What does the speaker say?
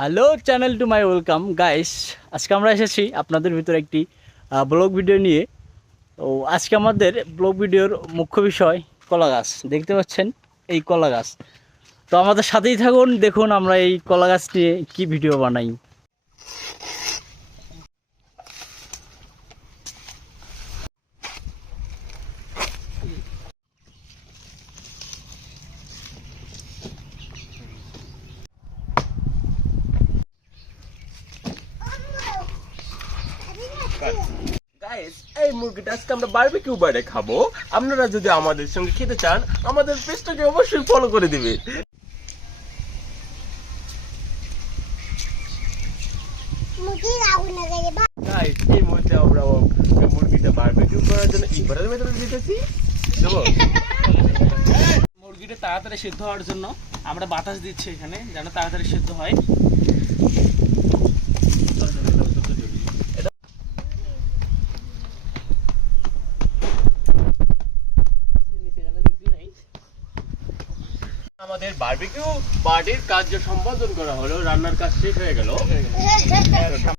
Hello channel to my welcome guys. আজকে আমরা এসেছি আপনাদের ভিতরে একটি ব্লগ ভিডিও নিয়ে। তো আজকে আমাদের ব্লগ ভিডিওর মুখ্য বিষয় কলা গাছ। দেখতে পাচ্ছেন এই কলা গাছ। তো আমাদের সাথেই থাকুন, দেখুন আমরা এই কলা গাছ নিয়ে কী ভিডিও বানাই। গাইস, এই মুরগিটা আজকে আমরা বারবিকিউ বাইরে খাবো। আপনারা যদি আমাদের সঙ্গে খেতে চান, আমাদের পেজটাকে অবশ্যই ফলো করে দিবে। গাইস, এই মুহূর্তে আমরা মুরগিটা বারবিকিউ করার জন্য ইবারের ভেতরে দিতেছি। দেবো মুরগিটা তাড়াতাড়ি সিদ্ধ হওয়ার জন্য আমরা বাতাস দিচ্ছি এখানে, যেন তাড়াতাড়ি সিদ্ধ হয়। আমাদের বারবিকিউ পার্টির কার্য সম্পাদন করা হলো, রান্নার কাজ শেষ হয়ে গেল।